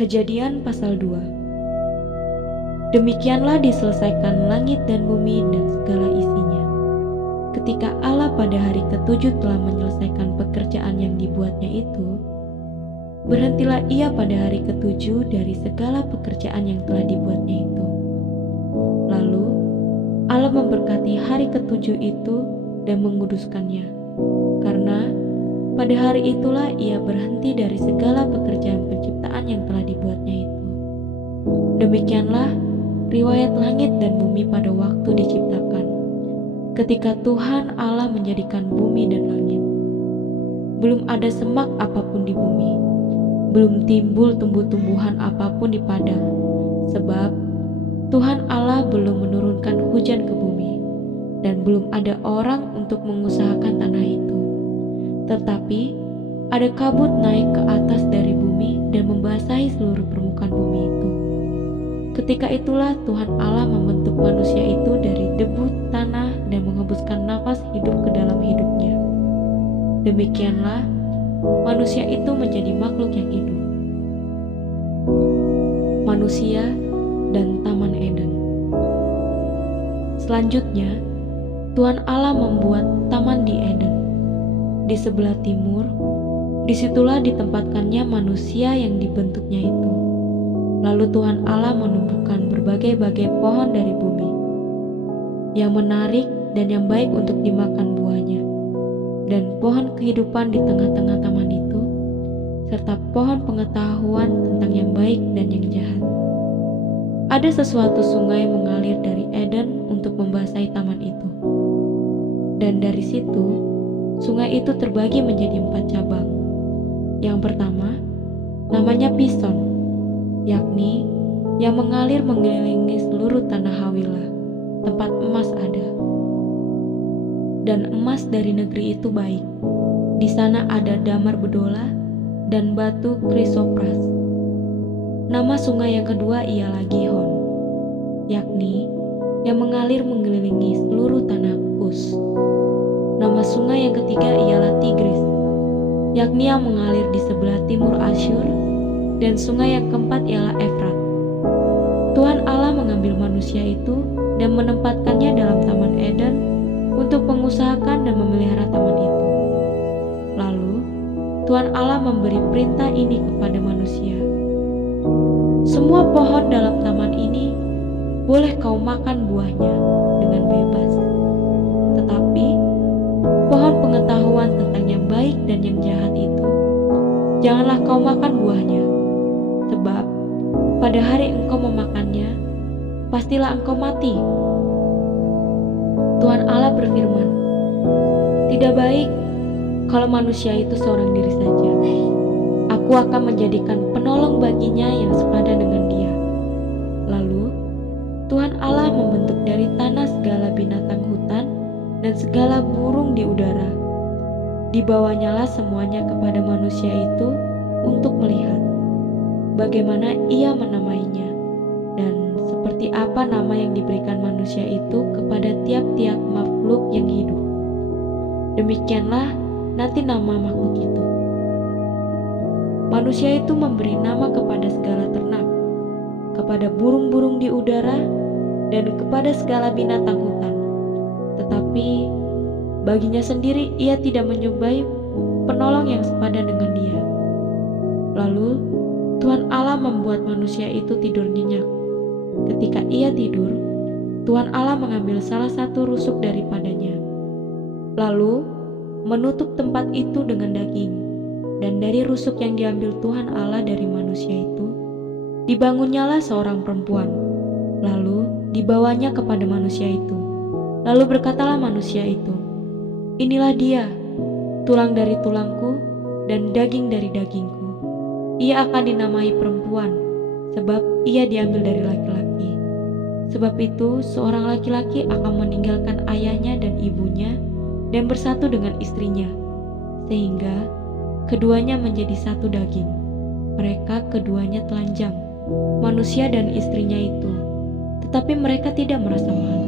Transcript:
Kejadian pasal 2. Demikianlah diselesaikan langit dan bumi dan segala isinya. Ketika Allah pada hari ketujuh telah menyelesaikan pekerjaan yang dibuatnya itu, berhentilah ia pada hari ketujuh dari segala pekerjaan yang telah dibuatnya itu. Lalu Allah memberkati hari ketujuh itu dan menguduskannya, karena pada hari itulah ia berhenti dari segala pekerjaan penciptaan yang telah dibuatnya itu. Demikianlah riwayat langit dan bumi pada waktu diciptakan, ketika Tuhan Allah menjadikan bumi dan langit. Belum ada semak apapun di bumi, belum timbul tumbuh-tumbuhan apapun di padang, sebab Tuhan Allah belum menurunkan hujan ke bumi, dan belum ada orang untuk mengusahakan tanah itu. Tetapi ada kabut naik ke atas dari bumi dan membasahi seluruh permukaan bumi itu. Ketika itulah Tuhan Allah membentuk manusia itu dari debu tanah dan menghembuskan nafas hidup ke dalam hidupnya. Demikianlah manusia itu menjadi makhluk yang hidup. Manusia dan Taman Eden. Selanjutnya, Tuhan Allah membuat taman di Eden. Di sebelah timur, disitulah ditempatkannya manusia yang dibentuknya itu. Lalu Tuhan Allah menumbuhkan berbagai-bagai pohon dari bumi, yang menarik dan yang baik untuk dimakan buahnya, dan pohon kehidupan di tengah-tengah taman itu, serta pohon pengetahuan tentang yang baik dan yang jahat. Ada sesuatu sungai mengalir dari Eden untuk membasahi taman itu. Dan dari situ, sungai itu terbagi menjadi 4 cabang. Yang pertama, namanya Pison, yakni yang mengalir mengelilingi seluruh tanah Hawilah, tempat emas ada. Dan emas dari negeri itu baik. Di sana ada damar bedola dan batu krisopras. Nama sungai yang kedua ialah Gihon, yakni yang mengalir mengelilingi seluruh tanah Kus. Nama sungai yang ketiga ialah Tigris, yakni yang mengalir di sebelah timur Asyur, dan sungai yang keempat ialah Efrat. Tuhan Allah mengambil manusia itu dan menempatkannya dalam Taman Eden untuk mengusahakan dan memelihara taman itu. Lalu Tuhan Allah memberi perintah ini kepada manusia: semua pohon dalam taman ini boleh kau makan buahnya dengan bebas, tetapi pohon pengetahuan tentang yang baik dan yang jahat itu janganlah kau makan buahnya, sebab pada hari engkau memakannya, pastilah engkau mati. Tuhan Allah berfirman, tidak baik kalau manusia itu seorang diri saja. Aku akan menjadikan penolong baginya yang sepadan dengan dia. Lalu Tuhan Allah membentuk dari tanah segala binatang hutan dan segala burung di udara. Dibawanyalah semuanya kepada manusia itu untuk melihat bagaimana ia menamainya, dan seperti apa nama yang diberikan manusia itu kepada tiap-tiap makhluk yang hidup. Demikianlah nanti nama makhluk itu. Manusia itu memberi nama kepada segala ternak, kepada burung-burung di udara, dan kepada segala binatang hutan. Tetapi baginya sendiri ia tidak menjumpai penolong yang sepadan dengan dia. Lalu Tuhan Allah membuat manusia itu tidur nyenyak. Ketika ia tidur, Tuhan Allah mengambil salah satu rusuk daripadanya, lalu menutup tempat itu dengan daging. Dan dari rusuk yang diambil Tuhan Allah dari manusia itu, dibangunnyalah seorang perempuan, lalu dibawanya kepada manusia itu. Lalu berkatalah manusia itu, inilah dia, tulang dari tulangku dan daging dari dagingku. Ia akan dinamai perempuan, sebab ia diambil dari laki-laki. Sebab itu seorang laki-laki akan meninggalkan ayahnya dan ibunya dan bersatu dengan istrinya, sehingga keduanya menjadi satu daging. Mereka keduanya telanjang, manusia dan istrinya itu, tetapi mereka tidak merasa malu.